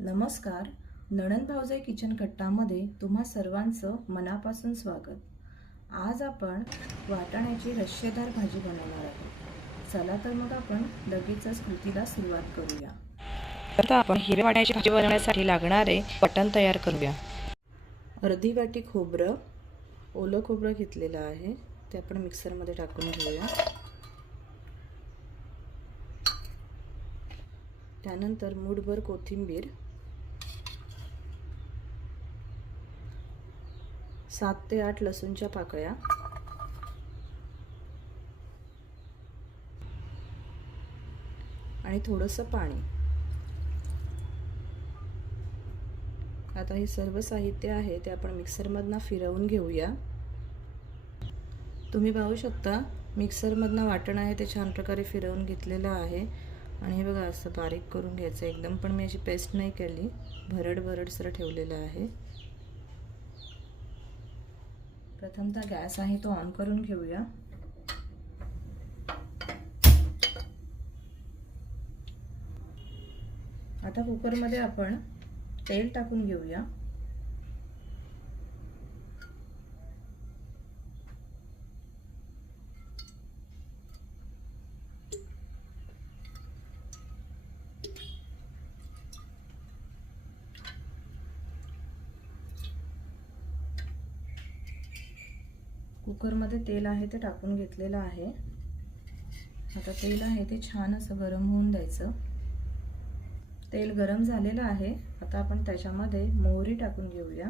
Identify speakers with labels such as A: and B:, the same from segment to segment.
A: नमस्कार. नणंद भाऊजाई किचन कट्टामध्ये तुम्हा सर्वांचं मनापासून स्वागत. आज आपण वाटाण्याची रश्शेदार भाजी बनवणार आहोत. चला तर मग आपण लगेचच कृतीला सुरुवात करूया.
B: आता आपण हिरव्या वाटाण्याची भाजी बनवण्यासाठी लागणारे पटण तयार करूया.
A: अर्धी वाटी खोबरं ओलं खोबरं घेतलेलं आहे. ते आपण मिक्सरमध्ये टाकून घेऊया. त्यानंतर मूठभर कोथिंबीर सात ते आठ लसूणच्या पाकळ्या. आणि थोडंसं पाणी. आता हे सर्व साहित्य आहे ते आपण मिक्सरमधनं फिरवून घेऊया. तुम्ही पाहू शकता मिक्सरमधनं वाटण आहे ते छान प्रकारे फिरवून घेतलेलं आहे. आणि हे बघा असं बारीक करून घ्यायचं. एकदम पण मी अशी पेस्ट नाही केली. भरड भरडसर ठेवलेलं आहे. प्रथमतः गॅस आहे तो ऑन करून घेऊया. आता कुकरमध्ये आपण तेल टाकून घेऊया. कुकरमध्ये तेल आहे ते टाकून घेतलेलं आहे. आता तेल आहे ते छान असं गरम होऊन द्यायचं. तेल गरम झालेलं आहे. आता आपण त्याच्यामध्ये मोहरी टाकून घेऊया.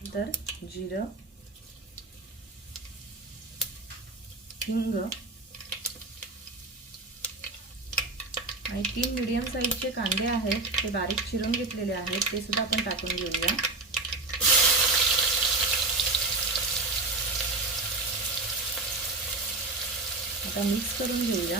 A: नंतर जिरं हिंग आणि तीन मिडियम साईजचे कांदे आहेत. ते बारीक चिरून घेतलेले आहेत. ते सुद्धा आपण टाकून घेऊया. आता मिक्स करून घेऊया.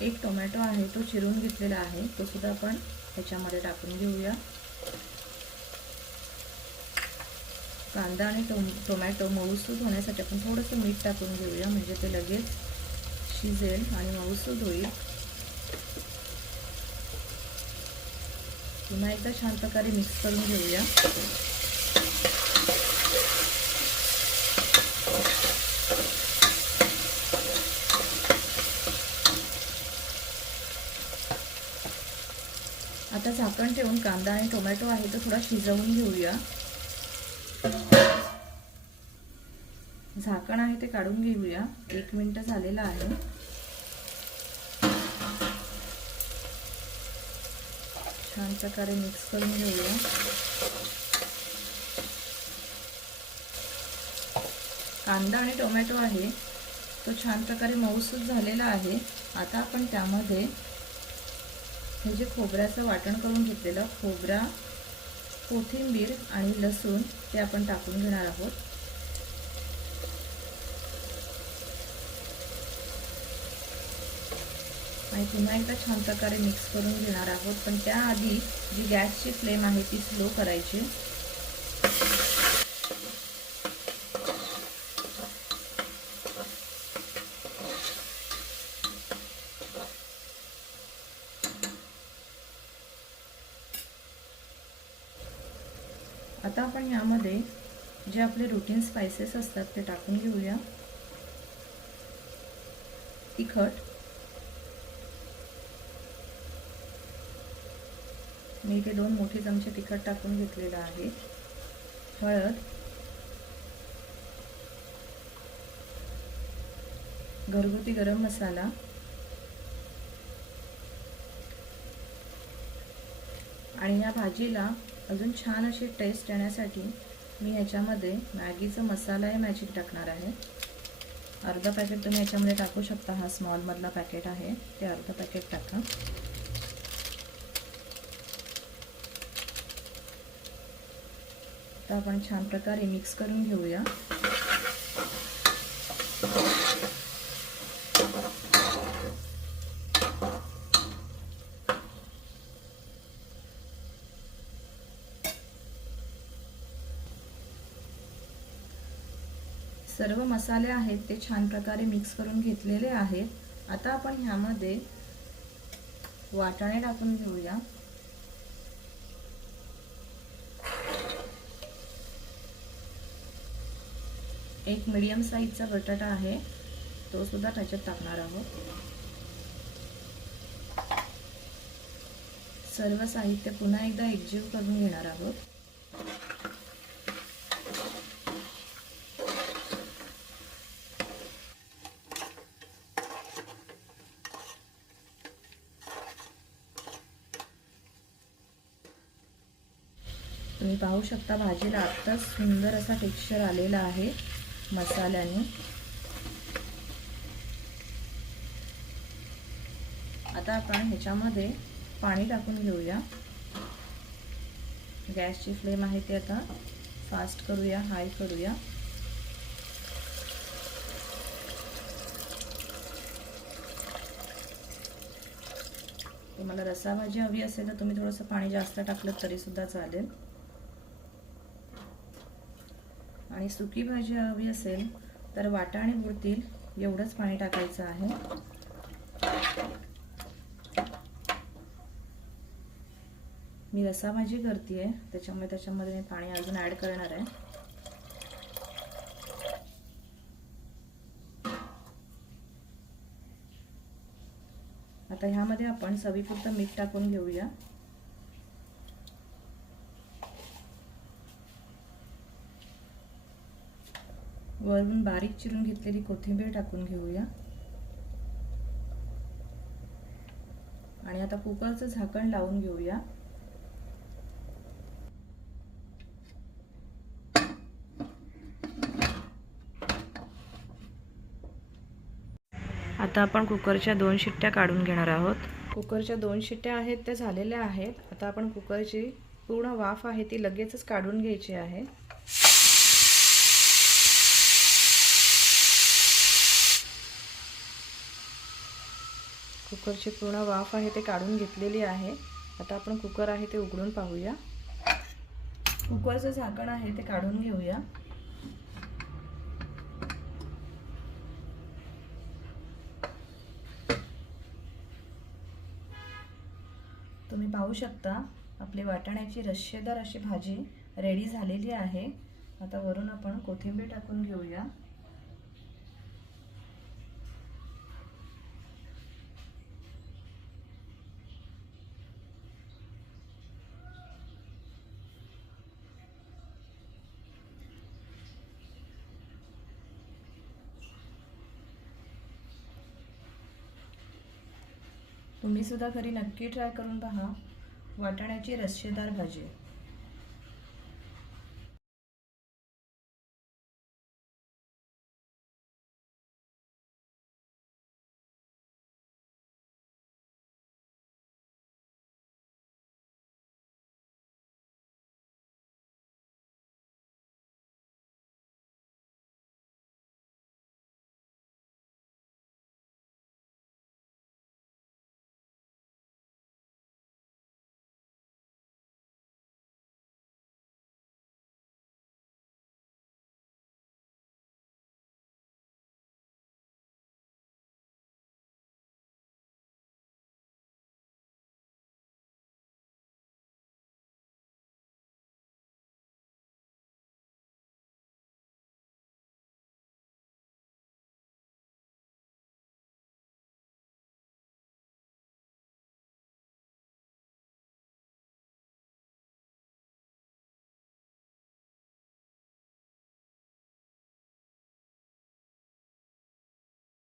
A: एक टोमॅटो आहे तो चिरून घेतलेला आहे. तो सुद्धा आपण ह्याच्यामध्ये टाकून घेऊया. कांदा आणि टोम टोमॅटो मऊसूद होण्यासाठी आपण थोडंसं मीठ टाकून घेऊया म्हणजे ते लगेच शिजेल आणि मऊसूद होईल. पुन्हा एकदा छान प्रकारे मिक्स करून घेऊया. आता झाकण ठेवून कांदा आणि टोमॅटो आहे तो थोडा शिजवून घेऊया. झाकण आहे ते काढून घेऊया. एक मिनटं झालेलं आहे. छान प्रकारे मिक्स करून घेऊया. कांदा आणि टोमॅटो आहे. तो छान प्रकारे मऊसूद झालेला आहे. आता आपण त्यामध्ये हे जे खोबऱ्याचं वाटण करून घेतलेलं खोबरा कोथिंबीर आणि लसूण ते आपण टाकून घेणार आहोत. आणि पुन्हा एकदा छान प्रकारे मिक्स करून घेणार आहोत. पण त्याआधी जी गॅसची फ्लेम आहे ती स्लो करायची. आता आपण यामध्ये जे आपले रुटीन स्पायसेस असतात ते टाकून घेऊया. तिखट. मी इथे दोन मोठे चमचे तिखट टाकून घेतलेलं आहे. हळद. घरगुती गरम मसाला. आणि या भाजीला अजून छान अशी टेस्ट येण्यासाठी मी ह्याच्यामध्ये मॅगीचा मसाला आहे मॅजिक टाकणार आहे. अर्धा पॅकेट तुम्ही याच्यामध्ये टाकू शकता. हा स्मॉलमधला पॅकेट आहे. ते अर्धा पॅकेट टाका. आता आपण छान प्रकारे मिक्स करून घेऊया. सर्व मसाले आहेत ते छान प्रकारे मिक्स करून घेतलेले आहेत. आता आपण ह्यामध्ये वाटाणे टाकून घेऊया. एक मीडियम साईजचा बटाटा आहे. तो सुद्धा त्याच्यात टाकणार आहोत. सर्व साहित्य पुन्हा एकदा एकजीव करून घेणार आहोत. तुम्ही पाहू शकता भाजीला आत्ताच सुंदर असा टेक्स्चर आलेला आहे. मसाल्याने. आता आपण ह्याच्यामध्ये पाणी टाकून घेऊया. गॅसची फ्लेम आहे ती आता फास्ट करूया हाय करूया. तुम्हाला रसा भाजी हवी असेल तर तुम्ही थोडंसं पाणी जास्त टाकलं तरीसुद्धा चालेल. आणि सुकी भाजी हवी असेल तर वाटाणे बुडतील एवढंच पाणी टाकायचं आहे. मी रसा भाजी करते त्याच्यामुळे त्याच्यामध्ये मी पाणी अजून ॲड करणार आहे. आता ह्यामध्ये आपण चवीपुरतं मीठ टाकून घेऊया. वरून बारीक चिरून घेतलेली कोथिंबीर टाकून घेऊया. आणि आता कुकरचं झाकण लावून घेऊया.
B: आता आपण कुकरच्या दोन शिट्ट्या काढून घेणार आहोत.
A: कुकरच्या दोन शिट्ट्या आहेत त्या झालेल्या आहेत. आता आपण कुकरची पूर्ण वाफ आहे ती लगेचच काढून घ्यायची आहे. कुकरची पूर्ण वाफ आहे ते काढून घेतलेली आहे. आता आपण कुकर आहे ते उघडून पाहूया. कुकरचं झाकण आहे ते काढून घेऊया. तुम्ही पाहू शकता आपली वाटाण्याची रश्शेदार अशी भाजी रेडी झालेली आहे. आता वरून आपण कोथिंबीर टाकून घेऊया. तुम्ही सुद्धा घरी नक्की ट्राय करून पहा. वाटाण्याची रस्सेदार भाजी.